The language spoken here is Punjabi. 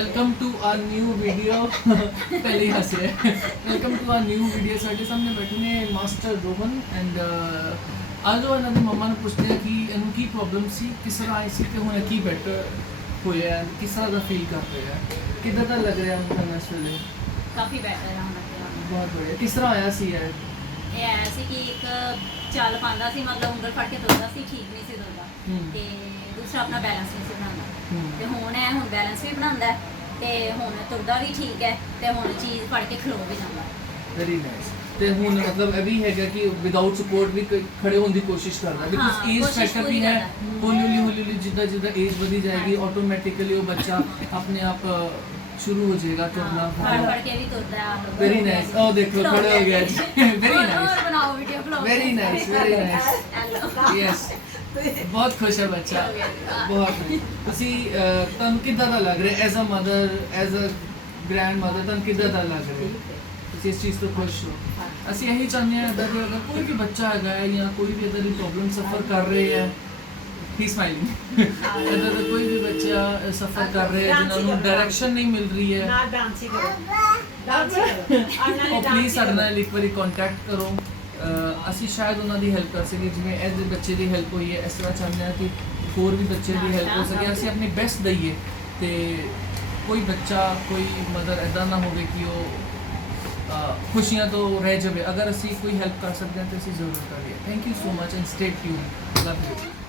welcome to our new video पहले ही हंसे welcome to our new video साडे सामने बैठे ने मास्टर रोहन एंड आज वो इन्होंने मम्मा ने पूछते हैं कि इन्हों की प्रॉब्लम सी किस तरह आई सी ते हुण की बेटर होया है किस तरह का फील कर रहे हैं किधर का लग रहा है उन्हें इस वेले काफ़ी बेटर है ਹੁਣ बहुत बढ़िया किस तरह आया सी है ਇਹ ਆਇਆ ਸੀ ਕਿ ਇੱਕ ਚੱਲ ਪਾਉਂਦਾ ਸੀ ਮਤਲਬ ਉਂਗਲ ਫੜ ਕੇ ਤੁਰਦਾ ਸੀ ਠੀਕ ਨਹੀਂ ਸੀ ਤੁਰਦਾ ਤੇ ਦੂਸਰਾ ਆਪਣਾ ਬੈਲੈਂਸ ਨਹੀਂ ਸੀ ਬਣਾਉਂਦਾ ਤੇ ਹੁਣ ਬੈਲੈਂਸ ਵੀ ਬਣਾਉਂਦਾ ਹੈ ਤੇ ਹੁਣ ਤੁਰਦਾ ਵੀ ਠੀਕ ਹੈ ਤੇ ਹੁਣ ਚੀਜ਼ ਫੜ ਕੇ ਖਲੋ ਵੀ ਜਾਂਦਾ वेरी नाइस ਤੇ ਹੁਣ ਮਤਲਬ ਇਹ ਵੀ ਹੈਗਾ ਕਿ ਵਿਦਆਊਟ ਸਪੋਰਟ ਵੀ ਖੜੇ ਹੋਣ ਦੀ ਕੋਸ਼ਿਸ਼ ਕਰਦਾ ਬਿਕਾਜ਼ ਏਜ ਫੈਕਟਰ ਵੀ ਹੈ ਹੌਲੀ ਜਿੱਦਾਂ ਜਿੱਦਾਂ ਏਜ ਵਧੀ ਜਾਏਗੀ ਆਟੋਮੈਟਿਕਲੀ ਉਹ ਬੱਚਾ ਆਪਣੇ ਆਪ शुरू हो जाएगा तुरना फड़ के भी तुरता है वेरी नाइस ओ देखो खड़े हो गया जी वेरी नाइस और बनाओ video blog very nice yes बहुत खुश है बच्चा बहुत ਤੁਸੀਂ ਤੁਹਾਨੂੰ ਕਿੱਦਾਂ ਦਾ ਲੱਗ ਰਿਹਾ as a mother as a grandmother ਤੁਹਾਨੂੰ ਕਿੱਦਾਂ ਦਾ ਲੱਗ ਰਿਹਾ ਤੁਸੀਂ ਇਸ ਚੀਜ਼ ਤੋਂ ਖੁਸ਼ ਹੋ ਅਸੀਂ ਇਹੀ ਚਾਹੁੰਦੇ ਹਾਂ ਅਗਰ ਕੋਈ ਵੀ ਬੱਚਾ ਹੈਗਾ ਹੈ ਜਾਂ ਕੋਈ ਵੀ ਇਦਾਂ ਦੀ ਪ੍ਰੋਬਲਮ ਸਫਰ ਕਰ ਰਹੇ ਹੈ ही स्माइलिंग अगर कोई भी बच्चा सफ़र कर रहे हैं जिन्होंने डायरेक्शन नहीं मिल रही है ना डांस ही करो प्लीज़ साडे नाल एक बारी कॉन्टैक्ट करो ਅਸੀਂ ਸ਼ਾਇਦ ਉਹਨਾਂ ਦੀ ਹੈਲਪ ਕਰ ਸਕੀਏ ਜਿਵੇਂ ਇਹਦੇ ਬੱਚੇ ਦੀ ਹੈਲਪ ਹੋਈ ਹੈ ਇਸ ਤਰ੍ਹਾਂ ਚਾਹੁੰਦੇ ਹਾਂ ਕਿ ਹੋਰ ਵੀ ਬੱਚੇ ਦੀ ਹੈਲਪ ਹੋ ਸਕੇ ਅਸੀਂ ਆਪਣੀ ਬੈਸਟ ਦਈਏ ਤੇ ਕੋਈ ਬੱਚਾ ਕੋਈ ਮਦਰ ਐਦਾਂ ਨਾ ਹੋਵੇ ਕਿ ਉਹ ਖੁਸ਼ੀਆਂ ਤੋਂ ਰਹਿ ਜਾਵੇ ਅਗਰ ਅਸੀਂ ਕੋਈ ਹੈਲਪ ਕਰ ਸਕਦੇ ਹਾਂ ਤਾਂ ਅਸੀਂ ਜ਼ਰੂਰ ਕਰੀਏ thank you so much and stay tune love you